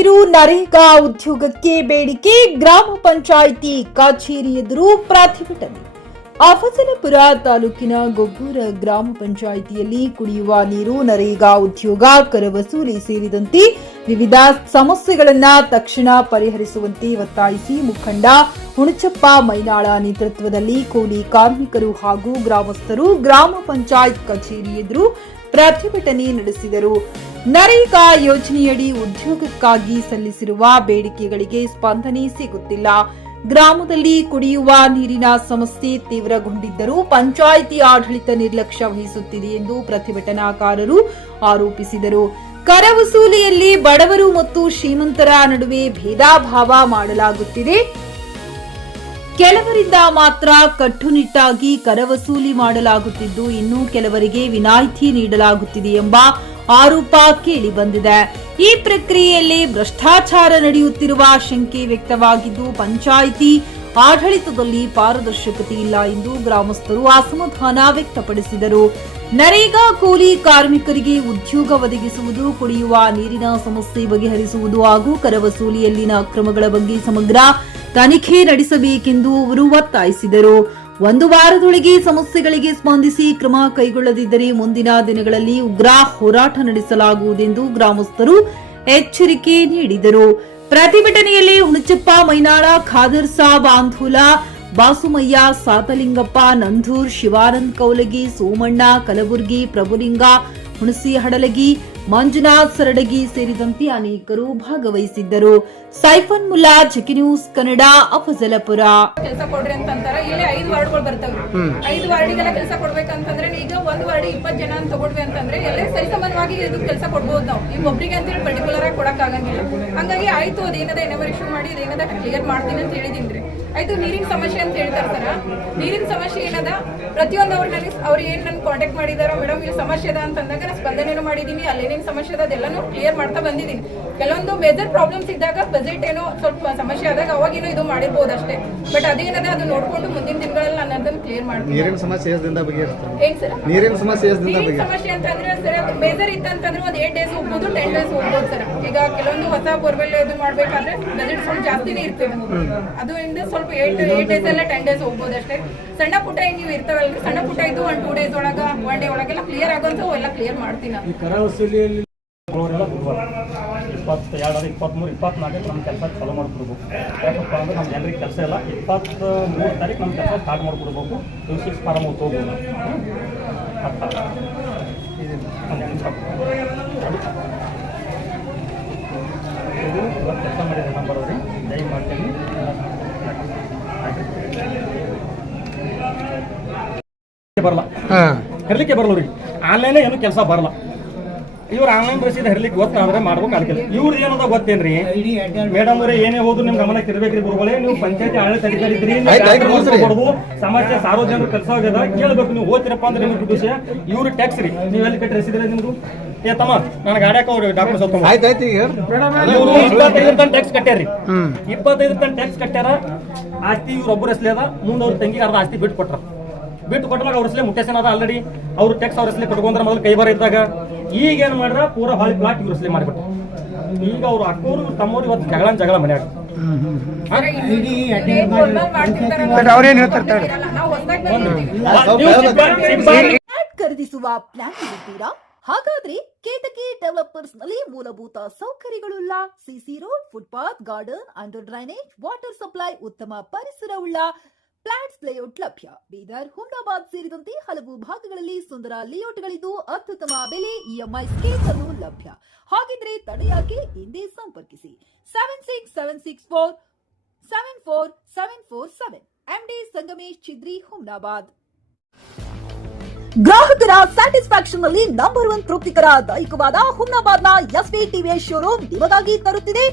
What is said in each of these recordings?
ನೀರು ನರೇಗಾ ಉದ್ಯೋಗಕ್ಕೆ ಬೇಡಿಕೆ ಗ್ರಾಮ ಪಂಚಾಯಿತಿ ಕಚೇರಿ ಎದುರು ಪ್ರತಿಭಟನೆ. ಅಫಜಲಪುರ ತಾಲೂಕಿನ ಗೊಬ್ಬೂರ ಗ್ರಾಮ ಪಂಚಾಯಿತಿಯಲ್ಲಿ ಕುಡಿಯುವ ನೀರು, ನರೇಗಾ ಉದ್ಯೋಗ, ಕರ ವಸೂಲಿ ಸೇರಿದಂತೆ ವಿವಿಧ ಸಮಸ್ಯೆಗಳನ್ನು ತಕ್ಷಣ ಪರಿಹರಿಸುವಂತೆ ಒತ್ತಾಯಿಸಿ ಮುಖಂಡ ಹುಣಚಪ್ಪ ಮೈನಾಳ ನೇತೃತ್ವದಲ್ಲಿ ಕೂಲಿ ಕಾರ್ಮಿಕರು ಹಾಗೂ ಗ್ರಾಮಸ್ಥರು ಗ್ರಾಮ ಪಂಚಾಯತ್ ಕಚೇರಿ ಎದುರು ಪ್ರತಿಭಟನೆ ನಡೆಸಿದರು. ನರೇಗಾ ಯೋಜನೆಯಡಿ ಉದ್ಯೋಗಕ್ಕಾಗಿ ಸಲ್ಲಿಸಿರುವ ಬೇಡಿಕೆಗಳಿಗೆ ಸ್ಪಂದನೆ ಸಿಗುತ್ತಿಲ್ಲ. ಗ್ರಾಮದಲ್ಲಿ ಕುಡಿಯುವ ನೀರಿನ ಸಮಸ್ಯೆ ತೀವ್ರಗೊಂಡಿದ್ದರೂ ಪಂಚಾಯಿತಿ ಆಡಳಿತ ನಿರ್ಲಕ್ಷ್ಯ ವಹಿಸುತ್ತಿದೆ ಎಂದು ಪ್ರತಿಭಟನಾಕಾರರು ಆರೋಪಿಸಿದರು. ಕರ ವಸೂಲಿಯಲ್ಲಿ ಬಡವರು ಮತ್ತು ಶ್ರೀಮಂತರ ನಡುವೆ ಭೇದಾಭಾವ ಮಾಡಲಾಗುತ್ತಿದೆ. ಕೆಲವರಿಂದ ಮಾತ್ರ ಕಟ್ಟುನಿಟ್ಟಾಗಿ ಕರ ವಸೂಲಿ ಮಾಡಲಾಗುತ್ತಿದ್ದು, ಇನ್ನು ಕೆಲವರಿಗೆ ವಿನಾಯಿತಿ ನೀಡಲಾಗುತ್ತಿದೆ ಎಂಬ ಆರೋಪ ಕೇಳಿಬಂದಿದೆ. ಈ ಪ್ರಕ್ರಿಯೆಯಲ್ಲಿ ಭ್ರಷ್ಟಾಚಾರ ನಡೆಯುತ್ತಿರುವ ಶಂಕೆ ವ್ಯಕ್ತವಾಗಿದ್ದು, ಪಂಚಾಯಿತಿ ಆಡಳಿತದಲ್ಲಿ ಪಾರದರ್ಶಕತೆ ಇಲ್ಲ ಎಂದು ಗ್ರಾಮಸ್ಥರು ಅಸಮಾಧಾನ ವ್ಯಕ್ತಪಡಿಸಿದರು. ನರೇಗಾ ಕೂಲಿ ಕಾರ್ಮಿಕರಿಗೆ ಉದ್ಯೋಗ ಒದಗಿಸುವುದು, ಕುಡಿಯುವ ನೀರಿನ ಸಮಸ್ಯೆ ಬಗೆಹರಿಸುವುದು ಹಾಗೂ ಕರ ವಸೂಲಿಯಲ್ಲಿನ ಅಕ್ರಮಗಳ ಬಗ್ಗೆ ಸಮಗ್ರ ತನಿಖೆ ನಡೆಸಬೇಕೆಂದು ಅವರು ಒತ್ತಾಯಿಸಿದರು. ಒಂದು ವಾರದೊಳಗೆ ಸಮಸ್ಯೆಗಳಿಗೆ ಸ್ಪಂದಿಸಿ ಕ್ರಮ ಕೈಗೊಳ್ಳದಿದ್ದರೆ ಮುಂದಿನ ದಿನಗಳಲ್ಲಿ ಉಗ್ರ ಹೋರಾಟ ನಡೆಸಲಾಗುವುದೆಂದು ಗ್ರಾಮಸ್ಥರು ಎಚ್ಚರಿಕೆ ನೀಡಿದರು. ಪ್ರತಿಭಟನೆಯಲ್ಲಿ ಹುಣಚಪ್ಪ ಮೈನಾಳ, ಖಾದರ್ ಸಾಬ್ ಆಂಧೋಲ, ಬಾಸುಮಯ್ಯ, ಸಾತಲಿಂಗಪ್ಪ, ನಂದೂರ್, ಶಿವಾನಂದ್ ಕೌಲಗಿ, ಸೋಮಣ್ಣ ಕಲಬುರ್ಗಿ, ಪ್ರಭುಲಿಂಗ ಹುಣಸಿ ಹಡಲಗಿ, ಮಂಜುನಾಥ್ ಸರಡಗಿ ಸೇರಿದಂತೆ ಅನೇಕರು ಭಾಗವಹಿಸಿದ್ದರು. Siphon Mulla, JK news Kannada, Afzalpur. ಕೆಲಸ ಕೊಡ್ರಿ ಅಂತಂತಾರೆ. ಇಲ್ಲಿ 5 ವಾರ್ಡ್ಗಳು ಬರ್ತವೆ. 5 ವಾರ್ಡಿಗೆಲ್ಲ ಕೆಲಸ ಕೊಡ್ಬೇಕಂತಂದ್ರೆ ಈಗ ಒಂದು ವಾರ್ಡ್ 20 ಜನ ಅಂತ ತಗೊಳ್ವಿ ಅಂತಂದ್ರೆ ಎಲ್ಲೇ ಸರಿಸಮಾನವಾಗಿ ಇದು ಕೆಲಸ ಕೊಡ್ಬೋದು. ನಾವು ಈಗ ಒಬ್ರಿಗೆ ಅಂತೇಳಿ ಪರ್ಟಿಕ್ಯುಲರ್ ಆಗಿ ಕೊಡಕ್ ಆಗಂಗಿಲ್ಲ. ಹಂಗಾಗಿ ಆಯ್ತು, ಅದೇನದ ಎನವರೇಷನ್ ಮಾಡಿ ಅದೇನದ ಕ್ಲಿಯರ್ ಮಾಡ್ತೀನಿ ಅಂತ ಹೇಳಿದೀನಿ. ಆಯ್ತು, ನೀರಿನ ಸಮಸ್ಯೆ ಅಂತ ಹೇಳ್ತಾರ ಸರ. ನೀರಿನ ಸಮಸ್ಯೆ ಏನದ, ಪ್ರತಿಯೊಂದು ಅವ್ರು ಏನ್ ನನ್ ಕಾಂಟ್ಯಾಕ್ಟ್ ಮಾಡಿದಾರೋ, ಮೇಡಮ್ ಇಲ್ಲಿ ಸಮಸ್ಯೆ ಅದ ಅಂತಂದಾಗ ನಾನು ಸ್ಪಂದನೆನೂ ಮಾಡಿದೀನಿ. ಅಲ್ಲೇನೇನು ಸಮಸ್ಯೆ ಅದ ಅದೆಲ್ಲಾನು ಕ್ಲಿಯರ್ ಮಾಡ್ತಾ ಬಂದಿದ್ದೀನಿ. ಕೆಲವೊಂದು ಮೇಜರ್ ಪ್ರಾಬ್ಲಮ್ಸ್ ಇದ್ದಾಗ ಬಜೆಟ್ ಏನೋ ಸ್ವಲ್ಪ ಸಮಸ್ಯೆ ಆದಾಗ ಅವಾಗೇನೋ ಇದು ಮಾಡಿರ್ಬೋದು ಅಷ್ಟೇ. ಬಟ್ ಅದೇನದ ಅದು ನೋಡ್ಕೊಂಡು ಮುಂದಿನ ದಿನಗಳಲ್ಲಿ ನಾನು ಅದನ್ನು ಕ್ಲಿಯರ್ ಮಾಡ್ತೀನಿ. ನೀರಿನ ಸಮಸ್ಯೆ ಏನ್ ಸರ್ ನೀರಿನ ಸಮಸ್ಯೆ ಅಂತಂದ್ರೆ ಸರ್ ಮೇಜರ್ ಇತ್ತಂತಂದ್ರೆ ಒಂದು 8 ಡೇಸ್ ಹೋಗ್ಬೋದು, 10 ಡೇಸ್ ಹೋಗ್ಬೋದು ಸರ್. ಈಗ ಕೆಲವೊಂದು ಹೊಸ ಬೋರ್ವೆಲ್ ಇದು ಮಾಡ್ಬೇಕಾದ್ರೆ ಬಜೆಟ್ ಸ್ವಲ್ಪ ಜಾಸ್ತಿನೇ ಇರ್ತದೆ. ಅದು ಇಂದ ಸ್ವಲ್ಪ 8 ಡೇಸ್ ಎಲ್ಲ 10 ಡೇಸ್ ಹೋಗ್ಬೋದು ಅಷ್ಟೇ. ಸಣ್ಣ ಪುಟ್ಟ ನೀವು ಇರ್ತಾವಲ್ರಿ, ಸಣ್ಣ ಪುಟ್ಟ ಇದ್ದು 1-2 ಡೇಸ್ ಒಳಗ 1 ಡೇ ಒಳಗೆಲ್ಲ ಕ್ಲಿಯರ್ ಆಗೋಂತ ಎಲ್ಲ ಕ್ಲಿಯರ್ ಮಾಡ್ತೀನಿ. 22, 23, 24 ನಮ್ಮ ಕೆಲಸ ಚಾಲೂ ಮಾಡಿಕೊಡ್ಬೇಕು. ಯಾಕಪ್ಪ ಅಂದ್ರೆ ನಮ್ಮ ಜನರಿಗೆ ಕೆಲಸ ಇಲ್ಲ. 23 ತಾರೀಕು ನಮ್ಮ ಕೆಲಸ ಸ್ಟಾರ್ಟ್ ಮಾಡಿಕೊಡ್ಬೇಕು. 26 ಫಾರಮ್ ಹೋಗ್ಬೋದು. ಇದು ಇವತ್ತು ಕೆಲಸ ಮಾಡಿದ್ರೆ ನಂಬರ್ ಅವ್ರಿ ದಯ ಮಾಡ್ತೀನಿ. ಬರಲ್ಲ, ಹೆರ್ಲಿಕ್ಕೆ ಬರಲ್ಲ ಅವ್ರಿಗೆ. ಆನ್ಲೈನ್ ಏನು ಕೆಲಸ ಬರಲ್ಲ. ಇವ್ರು ಆನ್ಲೈನ್ ರಸೀದ್ ಹೆರ್ಲಿಕ್ಕೆ ಗೊತ್ತಾದ್ರೆ ಮಾಡ್ಬೇಕು. ಅದಕ್ಕೆ ಇವ್ರು ಏನದ ಗೊತ್ತೇನ್ರಿ ಮೇಡಮ್ ಅವ್ರೆ, ಏನೇ ಹೋದ್ರು ನಿಮ್ ಗಮನಕ್ಕೆ ಇರ್ಬೇಕ್ರಿ ಗುರುಗಳೇ. ನೀವು ಪಂಚಾಯತಿ ಆಡಳಿತ ಅಧಿಕಾರಿ ಇದ್ರಿ, ಸಮಸ್ಯೆ ಸಾರ್ವಜನಿಕ ಕೆಲಸ ಆಗ್ಯದ ಕೇಳ್ಬೇಕು. ನೀವು ಓದ್ತಿರಪ್ಪ ಅಂದ್ರೆ ನಿಮ್ಗೆ ವಿಷಯ. ಇವ್ರು ಟ್ಯಾಕ್ಸ್ ರೀ, ನೀವು ಎಲ್ಲಿ ಕಟ್ಟಿ ರಸೀದಿರ ನಿಮ್ದು? ಏ ತಮ್ಮ, ನಾನು ಗಾಡಿಯಾಕ ಡಾಕ್ಯುಮೆಂಟ್ಸ್ ಹೋಗ್ತಾನೆ. 25 ಟನ್ ಟ್ಯಾಕ್ಸ್ ಕಟ್ಟ್ಯಾರ್ರಿ. 25 ಟನ್ ಟ್ಯಾಕ್ಸ್ ಕಟ್ಟ್ಯಾರ. ಆಸ್ತಿ ಇವ್ರು ಒಬ್ಬರು ಹೆಸಲಿ ಅದ. ಮುಂದೆ ಅವ್ರ ತಂಗಿಗೆ ಅರ್ಧ ಆಸ್ತಿ ಬಿಟ್ಟು ಕೊಟ್ಟರಾಗ ಅವ್ರ ಹೆಸಲೇ ಮುಟ್ಟೇಸನ್ ಅದ ಆಲ್ರೆಡಿ. ಅವ್ರು ಟ್ಯಾಕ್ಸ್ ಅವ್ರ ಹೆಸಲೇ ಕಟ್ಕೊಂಡ್ರೆ ಮೊದಲು ಕೈ ಬರ ಇದ್ದಾಗ. ಈಗ ಏನ್ ಮಾಡ್ರ, ಪೂರಾ ಹಾಳಿ ಪ್ಲಾಟ್ ಇವ್ರ ಹೆಸಲೇ ಮಾಡಿಬಿಟ್ಟು ಈಗ ಅವ್ರು ಅಕ್ಕವರು ತಮ್ಮವ್ರು ಇವತ್ತು ಜಗಳ ಮನ್ಯಾಗ. ಖರೀದಿಸುವ ಪ್ಲಾನ್ ಇರುತ್ತೀರಾ? ಹಾಗಾದ್ರೆ ಕೇತಕಿ ಡೆವಲಪರ್ಸ್ ನಲ್ಲಿ ಮೂಲಭೂತ ಸೌಕರ್ಯಗಳುಳ್ಳ CC road, footpath, garden, under drainage, water supply, ಉತ್ತಮ ಪರಿಸರವುಳ್ಳ ಫ್ಲಾಟ್ಸ್ ಲೇಔಟ್ ಲಭ್ಯ. ಬೀದರ್, ಹುಮ್ನಾಬಾದ್ ಸೇರಿದಂತೆ ಹಲವು ಭಾಗಗಳಲ್ಲಿ ಸುಂದರ ಲೇಔಟ್ಗಳಿದ್ದು ಅತ್ಯುತ್ತಮ ಬೆಲೆ, ಇಎಂಐ ಸ್ಕೀಮ್ ಅನ್ನು ಲಭ್ಯ. ಹಾಗಿದ್ರೆ ತಡೆಯಾಕೆ, ಹಿಂದೆ ಸಂಪರ್ಕಿಸಿ 7676474747. MD ಸಂಗಮೇಶ್ ಚಿದ್ರಿ, ಹುಮ್ನಾಬಾದ್. ಗ್ರಾಹಕರ ಸ್ಯಾಟಿಸ್ಫ್ಯಾಕ್ಷನ್ ನಲ್ಲಿ ನಂಬರ್ 1 ತೃಪ್ತಿಕರ ದಾಯಕವಾದ ಹುಮ್ನಾಬಾದ್ನ ಎಸ್ವಿ ಟಿವಿಎಸ್ ಶೋರೂಮ್ ನಿಮಗಾಗಿ ತರುತ್ತಿದೆ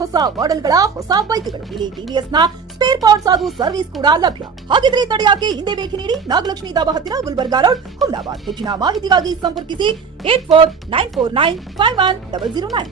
ಹೊಸ ಮಾಡೆಲ್ಗಳ ಹೊಸ ಬೈಕ್ಗಳು. ಇಲ್ಲಿ ಟಿವಿಎಸ್ ನ ಸ್ಪೇರ್ ಪಾರ್ಟ್ಸ್ ಹಾಗೂ ಸರ್ವಿಸ್ ಕೂಡ ಲಭ್ಯ. ಹಾಗಿದ್ರೆ ತಡೆಯಾಕೆ, ಹಿಂದೆ ಭೇಟಿ ನೀಡಿ. ನಾಗಲಕ್ಷ್ಮಿ ಧಾಬಾ ಹತ್ತಿರ, ಗುಲ್ಬರ್ಗಾ ರೋಡ್, ಹುಮ್ನಾಬಾದ್. ಹೆಚ್ಚಿನ ಮಾಹಿತಿಗಾಗಿ ಸಂಪರ್ಕಿಸಿ 8494951009.